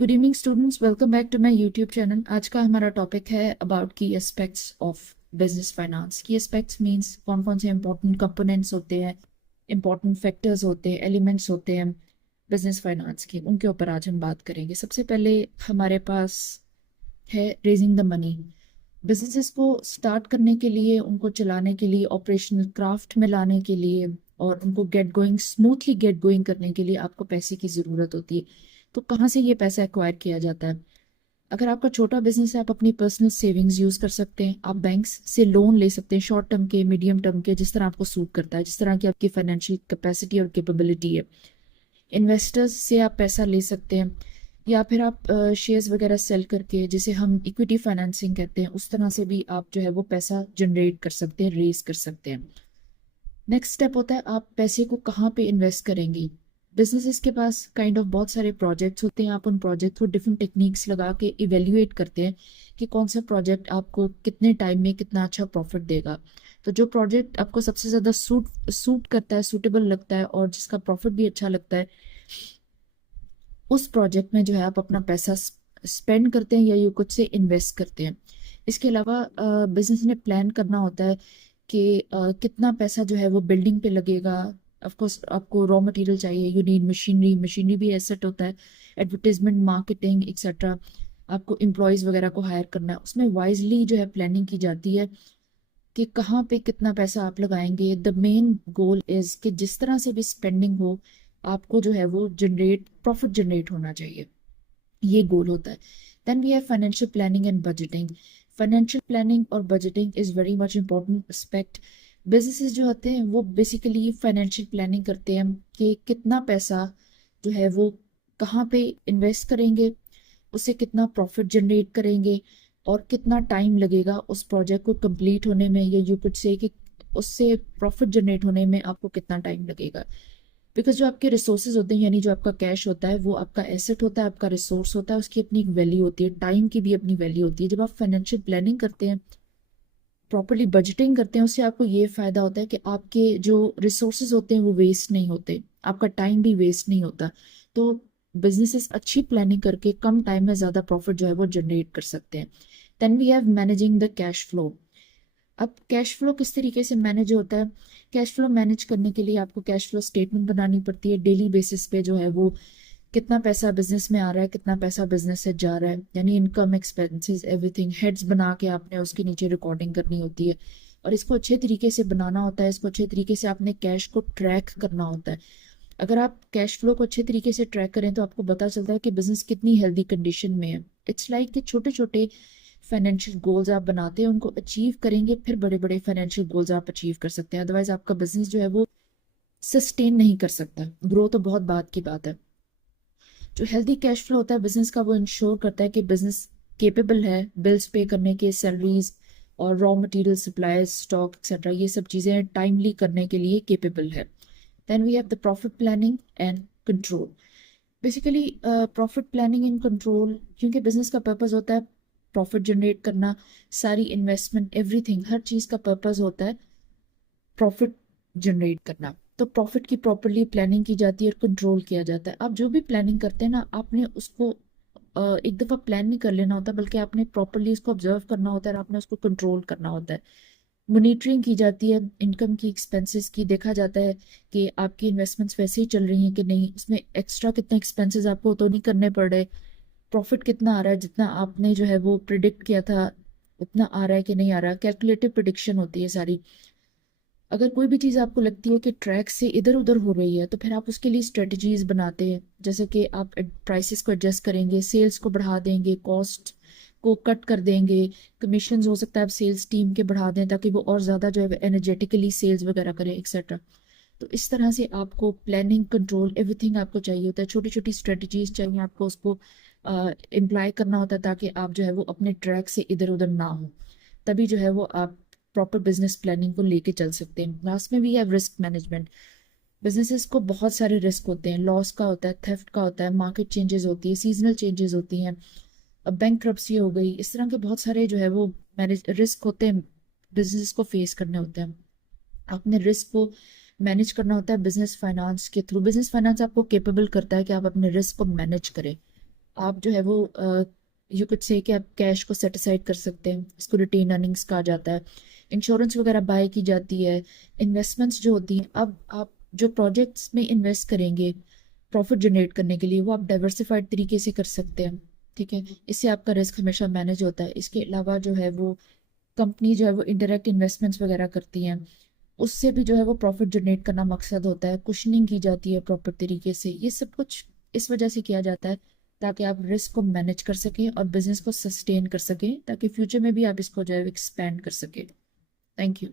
Good evening students, welcome back to my YouTube channel. आज का हमारा टॉपिक है about key aspects of business finance. Key aspects means कौन कौन से इंपॉर्टेंट कंपोनेंट्स होते हैं, इंपॉर्टेंट फैक्टर्स होते हैं, एलिमेंट्स होते हैं बिजनेस फाइनेंस के, उनके ऊपर आज हम बात करेंगे। सबसे पहले हमारे पास है रेजिंग द मनी। बिजनेसेस को स्टार्ट करने के लिए, उनको चलाने के लिए, ऑपरेशनल क्राफ्ट में लाने के लिए और उनको get going, smoothly get going करने के लिए आपको पैसे की ज़रूरत होती है। तो कहाँ से ये पैसा एक्वायर किया जाता है? अगर आपका छोटा बिजनेस है, आप अपनी पर्सनल सेविंग्स यूज़ कर सकते हैं। आप बैंक्स से लोन ले सकते हैं, शॉर्ट टर्म के, मीडियम टर्म के, जिस तरह आपको सूट करता है, जिस तरह की आपकी फाइनेंशियल कैपेसिटी और कैपेबिलिटी है। इन्वेस्टर्स से आप पैसा ले सकते हैं, या फिर आप शेयर्स वगैरह सेल करके, जिसे हम इक्विटी फाइनेंसिंग कहते हैं, उस तरह से भी आप जो है वो पैसा जनरेट कर सकते हैं, रेज कर सकते हैं। नेक्स्ट स्टेप होता है आप पैसे को कहाँ पे इन्वेस्ट करेंगे। बिजनेसेस के पास बहुत सारे प्रोजेक्ट्स होते हैं। आप उन प्रोजेक्ट को डिफरेंट टेक्निक्स लगा के इवेल्युएट करते हैं कि कौन सा प्रोजेक्ट आपको कितने टाइम में कितना अच्छा प्रॉफिट देगा। तो जो प्रोजेक्ट आपको सबसे ज़्यादा सूट करता है, सूटेबल लगता है और जिसका प्रॉफिट भी अच्छा लगता है, उस प्रोजेक्ट में जो है आप अपना पैसा स्पेंड करते हैं या ये कुछ से इन्वेस्ट करते हैं। इसके अलावा बिजनेस ने प्लान करना होता है कि कितना पैसा जो है वो बिल्डिंग पे लगेगा। ऑफ कोर्स आपको रॉ मटेरियल चाहिए, यू नीड मशीनरी, मशीनरी भी एसेट होता है। एडवर्टीजमेंट, मार्केटिंग एक्सेट्रा, आपको एम्प्लॉयज़ वगैरह को हायर करना है। उसमें वाइजली जो है प्लानिंग की जाती है कि कहाँ पे कितना पैसा आप लगाएंगे। द मेन गोल इज़ कि जिस तरह से भी स्पेंडिंग हो, आपको जो है वो प्रॉफिट जनरेट होना चाहिए। ये गोल होता है। Then we have financial planning and budgeting. Financial planning और budgeting is very much important aspect. Businesses जो होते हैं वो बेसिकली फाइनेंशियल प्लानिंग करते हैं कि कितना पैसा जो है वो कहाँ पे इन्वेस्ट करेंगे, उससे कितना प्रॉफिट जनरेट करेंगे और कितना टाइम लगेगा उस प्रोजेक्ट को कंप्लीट होने में, या यू कुड से कि उससे प्रॉफिट जनरेट होने में आपको कितना टाइम लगेगा। बिकॉज जो आपके रिसोर्सेज होते हैं, यानी जो आपका कैश होता है, वो आपका एसेट होता है, आपका रिसोर्स होता है, उसकी अपनी एक वैल्यू होती है, टाइम की भी अपनी वैल्यू होती है। जब आप फाइनेंशियल प्लानिंग करते हैं, प्रॉपरली बजटिंग करते हैं, उससे आपको ये फायदा होता है कि आपके जो रिसोर्सेज होते हैं वो वेस्ट नहीं होते, आपका टाइम भी वेस्ट नहीं होता। तो बिजनेसेस अच्छी प्लानिंग करके कम टाइम में ज़्यादा प्रॉफिट जो है वो जनरेट कर सकते हैं। Then we have managing the cash flow. अब कैश फ्लो किस तरीके से मैनेज होता है? कैश फ्लो मैनेज करने के लिए आपको कैश फ्लो स्टेटमेंट बनानी पड़ती है। डेली बेसिस पे जो है वो कितना पैसा बिजनेस में आ रहा है, कितना पैसा बिजनेस से जा रहा है, यानी इनकम, एक्सपेंसेस, एवरीथिंग हेड्स बना के आपने उसके नीचे रिकॉर्डिंग करनी होती है। और इसको अच्छे तरीके से बनाना होता है, इसको अच्छे तरीके से आपने कैश को ट्रैक करना होता है। अगर आप कैश फ्लो को अच्छे तरीके से ट्रैक करें तो आपको पता चलता है कि बिजनेस कितनी हेल्दी कंडीशन में है। इट्स लाइक कि छोटे छोटे फाइनेंशियल गोल्स आप बनाते हैं, उनको अचीव करेंगे, फिर बड़े बड़े फाइनेंशियल गोल्स आप अचीव कर सकते हैं। अदरवाइज आपका बिजनेस जो है वो सस्टेन नहीं कर सकता। ग्रो तो बहुत बात की बात है। जो हेल्दी कैश फ्लो होता है बिजनेस का, वो इंश्योर करता है कि बिजनेस केपेबल है बिल्स पे करने के, सैलरीज और raw material supplies, stock etcetera, ये सब चीज़ें टाइमली करने के लिए केपेबल है। Then we have the profit planning and control. Basically profit planning and control, क्योंकि बिजनेस का पर्पस होता है प्रॉफिट जनरेट करना। सारी इन्वेस्टमेंट, एवरीथिंग, हर चीज़ का पर्पस होता है प्रॉफिट जनरेट करना। तो प्रॉफिट की प्रॉपरली प्लानिंग की जाती है और कंट्रोल किया जाता है। आप जो भी प्लानिंग करते हैं ना, आपने उसको एक दफ़ा प्लान नहीं कर लेना होता, बल्कि आपने प्रॉपरली उसको ऑब्जर्व करना होता है और आपने उसको कंट्रोल करना होता है। मॉनिटरिंग की जाती है इनकम की, एक्सपेंसेस की। देखा जाता है कि आपकी इन्वेस्टमेंट्स वैसे ही चल रही हैं कि नहीं, उसमें एक्स्ट्रा कितने एक्सपेंसेस आपको तो नहीं करने पड़ रहे, प्रॉफिट कितना आ रहा है, जितना आपने जो है वो प्रिडिक्ट किया था उतना आ रहा है कि नहीं आ रहा। कैलकुलेटिव प्रिडिक्शन होती है सारी। अगर कोई भी चीज़ आपको लगती है कि ट्रैक से इधर उधर हो रही है, तो फिर आप उसके लिए स्ट्रेटजीज बनाते हैं, जैसे कि आप प्राइसेस को एडजस्ट करेंगे, सेल्स को बढ़ा देंगे, कॉस्ट को कट कर देंगे, कमीशन हो सकता है आप सेल्स टीम के बढ़ा दें ताकि वो और ज़्यादा जो है एनर्जेटिकली सेल्स वगैरह करें एक्सेट्रा। तो इस तरह से आपको प्लानिंग, कंट्रोल, एवरीथिंग आपको चाहिए होता है। छोटी छोटी स्ट्रेटजीज चाहिए आपको, उसको इम्प्लाई करना होता है ताकि आप जो है वो अपने ट्रैक से इधर उधर ना हो। तभी जो है वो आप प्रॉपर बिजनेस प्लानिंग को लेके चल सकते हैं। लास्ट में भी है रिस्क मैनेजमेंट। बिजनेसेस को बहुत सारे रिस्क होते हैं, लॉस का होता है, थेफ्ट का होता है, मार्केट चेंजेस होती है, सीजनल चेंजेस होती हैं, बैंक्रप्सी हो गई, इस तरह के बहुत सारे जो है वो मैनेज रिस्क होते हैं, बिजनेस को फेस करने होते हैं। अपने रिस्क को मैनेज करना होता है बिजनेस फाइनेंस के थ्रू। बिजनेस फाइनेंस आपको केपेबल करता है कि आप अपने रिस्क को मैनेज करें। आप जो है वो यू कुड से कि आप कैश को सेट असाइड कर सकते हैं, इसको रिटेन अर्निंग्स कहा जाता है। इंश्योरेंस वगैरह बाय की जाती है। इन्वेस्टमेंट्स जो होती हैं, अब आप जो प्रोजेक्ट्स में इन्वेस्ट करेंगे प्रॉफिट जनरेट करने के लिए, वो आप डाइवर्सिफाइड तरीके से कर सकते हैं। ठीक है, इससे आपका रिस्क हमेशा मैनेज होता है। इसके अलावा जो है वो कंपनी जो है वो इंडायरेक्ट इन्वेस्टमेंट्स वगैरह करती हैं, उससे भी जो है वो प्रॉफिट जनरेट करना मकसद होता है। कुशनिंग की जाती है प्रॉपर तरीके से। ये सब कुछ इस वजह से किया जाता है ताकि आप रिस्क को मैनेज कर सकें और बिजनेस को सस्टेन कर सकें, ताकि फ्यूचर में भी आप इसको जो है एक्सपेंड कर सकें। Thank you.